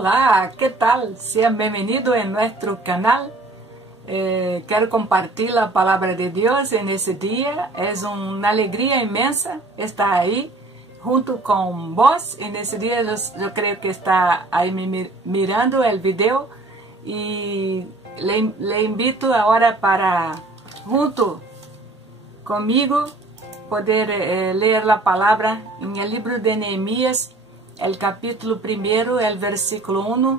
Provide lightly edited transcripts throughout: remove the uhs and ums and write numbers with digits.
Hola, ¿qué tal? Sean bienvenidos en nuestro canal. Quiero compartir la palabra de Dios en ese día. Es una alegría inmensa estar ahí junto con vos. En ese día yo creo que está ahí mirando el video y le invito ahora para junto conmigo poder leer la palabra en el libro de Nehemías, el capítulo 1, el versículo 1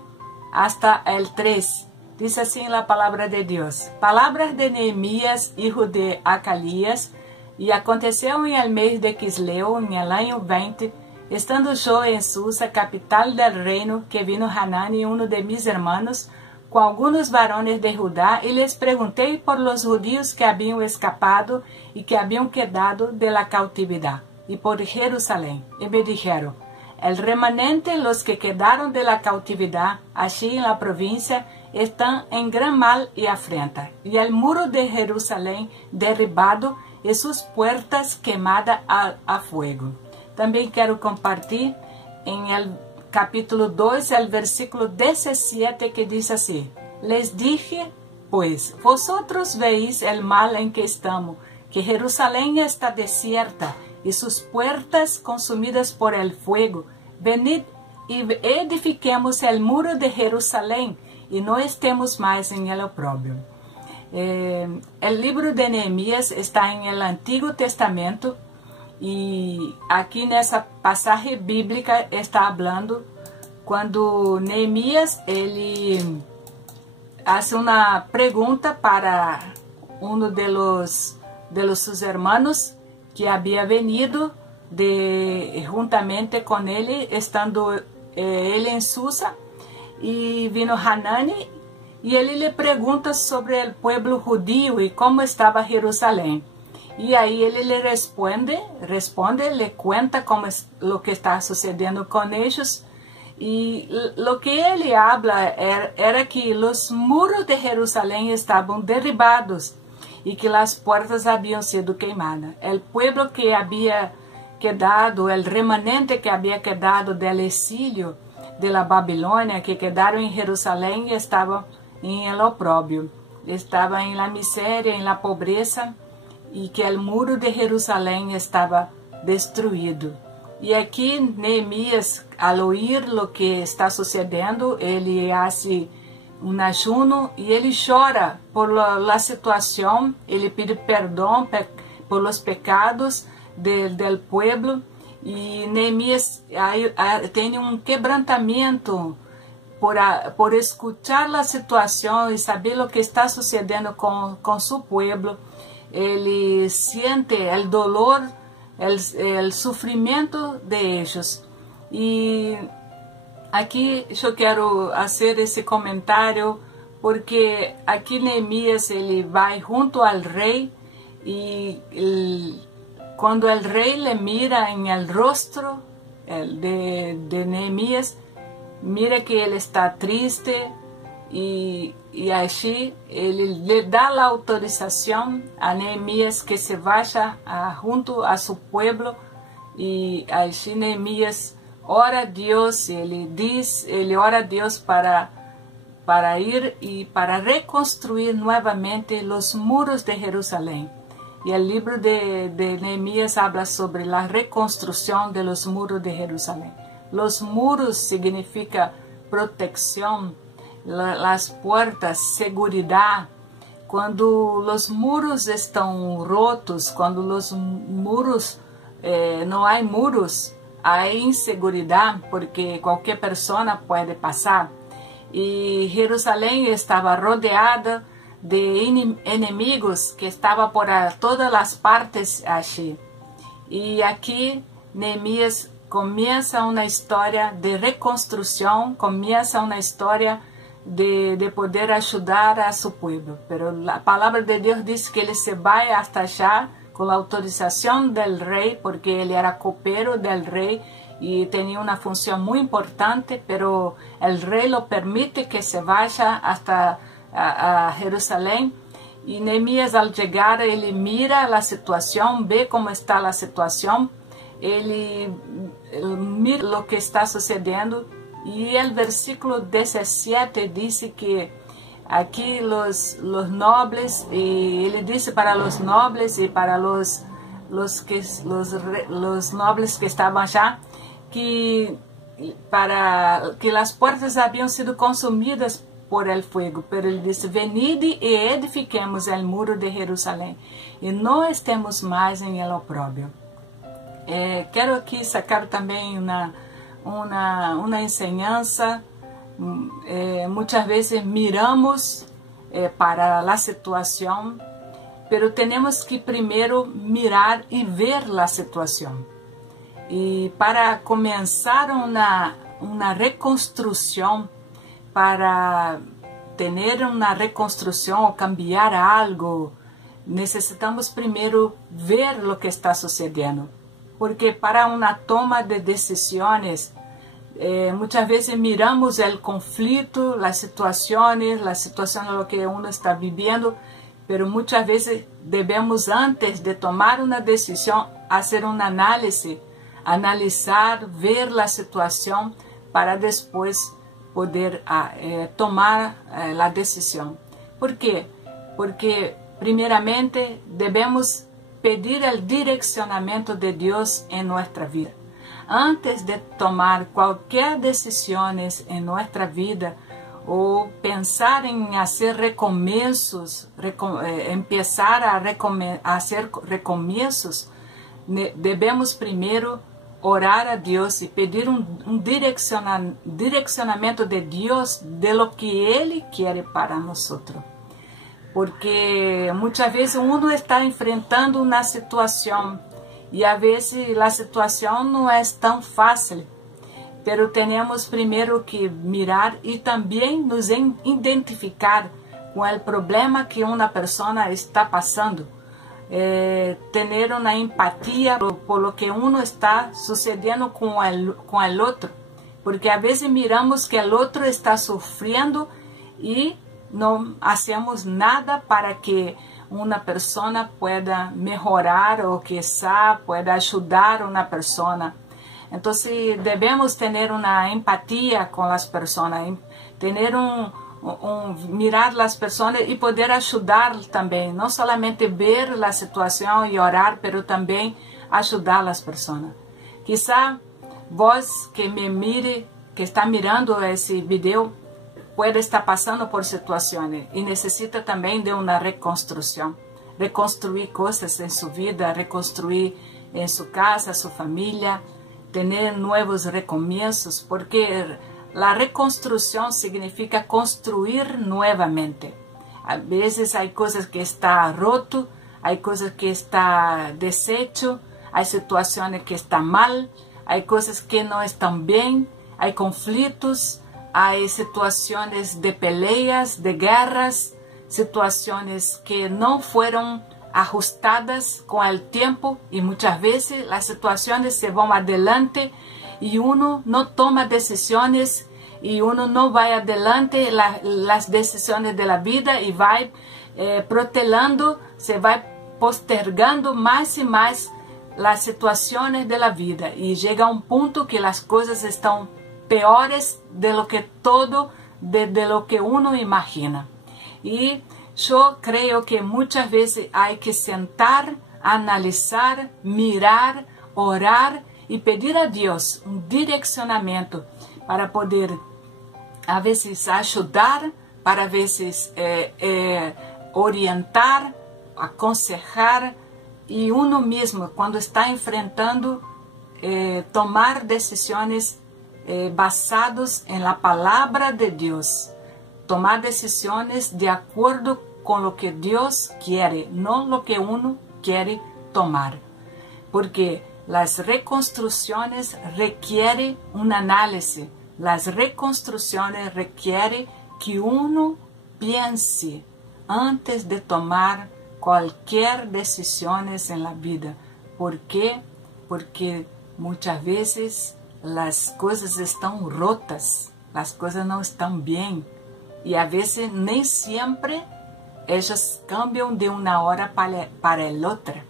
hasta el 3. Dice así en la palabra de Dios: Palabras de Nehemías, hijo de Acalías. E aconteceu en el mes de Quisleu, en el año 20, estando yo en Susa, capital del reino, que vino Hanani, uno de mis hermanos, con algunos varones de Judá, y les pregunté por los judíos que habían escapado y que habían quedado de la cautividad, y por Jerusalén. Y me dijeron: el remanente, los que quedaron de la cautividad, allí en la provincia, están en gran mal y afrenta, y el muro de Jerusalén derribado y sus puertas quemadas a fuego. También quiero compartir en el capítulo 2, el versículo 17, que dice así: les dije, pues, vosotros veis el mal en que estamos, que Jerusalén está desierta y sus puertas consumidas por el fuego. Venid y edifiquemos el muro de Jerusalén y no estemos más en el oprobio. El libro de Nehemías está en el Antiguo Testamento y aquí en esa pasaje bíblica está hablando cuando Nehemías él hace una pregunta para uno de los sus hermanos que había venido juntamente con él, estando él en Susa, y vino Hanani, y él le pregunta sobre el pueblo judío y cómo estaba Jerusalén. Y ahí él le responde, le cuenta cómo es lo que está sucediendo con ellos. Y lo que él habla era que los muros de Jerusalén estaban derribados y que las puertas habían sido quemadas. El pueblo que había quedado, el remanente que había quedado del exilio de la Babilonia, que quedaron en Jerusalén, estaba en el oprobio, estaba en la miseria, en la pobreza, y que el muro de Jerusalén estaba destruido. Y aquí Nehemías, al oír lo que está sucediendo, él hace un ayuno y él llora por la situación, él pide perdón por los pecados del pueblo. Y Nehemías tiene un quebrantamento por escuchar la situación y saber lo que está sucediendo con su pueblo. Él siente el dolor, el sufrimiento de ellos. Y aquí yo quiero hacer ese comentario porque aquí Nehemías él va junto al rey y cuando el rey le mira en el rostro de Nehemías, mira que él está triste y allí él le da la autorización a Nehemías que se vaya junto a su pueblo, y allí Nehemías ora a Dios, él ora a Dios para ir y para reconstruir nuevamente los muros de Jerusalén. Y el libro de Nehemías habla sobre la reconstrucción de los muros de Jerusalén. Los muros significa protección, las puertas, seguridad. Cuando los muros están rotos, cuando los muros, no hay muros, hay inseguridad porque cualquier persona puede pasar. Y Jerusalén estaba rodeada de enemigos que estaban por todas las partes allí. Y aquí Nehemías comienza una historia de reconstrucción, comienza una historia de poder ayudar a su pueblo. Pero la palabra de Dios dice que él se va hasta allá con la autorización del rey, porque él era copero del rey y tenía una función muy importante, pero el rey lo permite que se vaya hasta a Jerusalén. Y Nehemías, al llegar, él mira la situación, ve cómo está la situación, él mira lo que está sucediendo Y el versículo 17 dice que aquí los nobles, y él dice para los nobles y para los nobles que estaban allá, que las puertas habían sido consumidas por el fuego, pero él dice: venid y edifiquemos el muro de Jerusalén y no estemos más en el oprobio. Quero aqui sacar também uma enseñanza. Muitas vezes miramos para a situação, pero temos que primeiro mirar e ver a situação. E para começar uma reconstrução, para ter uma reconstrução ou cambiar algo, necessitamos primeiro ver o que está sucedendo. Porque para uma toma de decisões, muitas vezes miramos o conflito, as situações do que uno está vivendo, pero muitas vezes devemos, antes de tomar uma decisão, fazer uma análise, analisar, ver a situação, para depois poder tomar a decisão. ¿Por quê? Porque, primeiramente, devemos pedir o direcionamento de Deus em nossa vida. Antes de tomar qualquer decisão em nossa vida, ou pensar em fazer recomeços, começar a fazer recomeços, devemos primeiro orar a Deus e pedir direcionamento de Deus de lo que Ele quer para nós. Porque muitas vezes uno está enfrentando uma situação e a vezes a situação não é tão fácil, pero temos primeiro que mirar e também nos identificar com o problema que uma pessoa está passando, ter uma empatia por lo que uno está sucedendo com o outro, porque a vezes miramos que o outro está sofrendo e não hacemos nada para que uma pessoa pueda melhorar ou quizá pueda ajudar uma pessoa. Então, devemos ter uma empatia com as pessoas, ter mirar as pessoas e poder ajudar também, não somente ver a situação e orar, pero também ajudar as pessoas. Quizá vós que me mire, que está mirando esse vídeo, pode estar passando por situações e necessita também de uma reconstrução, reconstruir coisas em sua vida, reconstruir em sua casa, sua família, ter novos recomeços, porque a reconstrução significa construir novamente. Às vezes há coisas que estão roto, há coisas que estão deshecho, há situações que estão mal, há coisas que não estão bem, há conflitos, há situações de peleas, de guerras, situações que não foram ajustadas com o tempo e muitas vezes as situações se vão adelante e uno não toma decisões e uno não vai adelante as decisões da vida e vai protelando, se vai postergando mais e mais as situações da vida e chega a ponto que as coisas estão peores de lo que de lo que uno imagina. E eu creio que muitas vezes há que sentar, analisar, mirar, orar e pedir a Deus direcionamento para poder, a vezes, ajudar, para a vezes orientar, aconselhar e uno mesmo, quando está enfrentando, tomar decisões basadas em la palavra de Deus, tomar decisões de acordo com o que Deus quer, não o que uno quer tomar, porque as reconstruções requerem uma análise, as reconstruções requerem que uno pense antes de tomar qualquer decisão na vida. ¿Por quê? Porque muitas vezes as coisas estão rotas, as coisas não estão bem e a vezes nem sempre elas cambiam de uma hora para outra.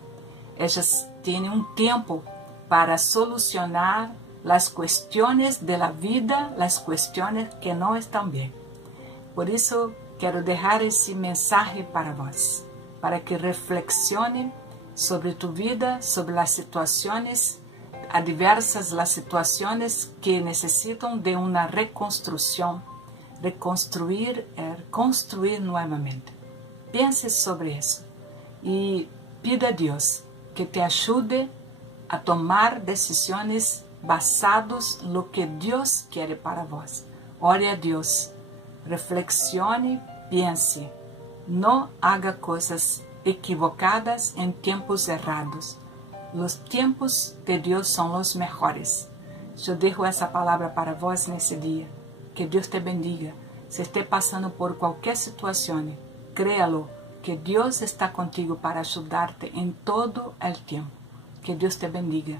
Elas têm um tempo para solucionar las cuestiones de la vida, las cuestiones que no están bien. Por isso, quero deixar esse mensaje para vós, para que reflexione sobre tu vida, sobre as situações adversas, as situações que necessitam de uma reconstrução, reconstruir, construir novamente. Pense sobre isso e pida a Deus que te ajude a tomar decisões basadas no que Deus quer para vós. Ore a Deus, reflexione, pense, não haga coisas equivocadas em tempos errados. Os tempos de Deus são os melhores. Eu deixo essa palavra para vós nesse dia. Que Deus te bendiga. Se esteja passando por qualquer situação, créalo que Deus está contigo para ajudar-te em todo o tempo. Que Deus te bendiga.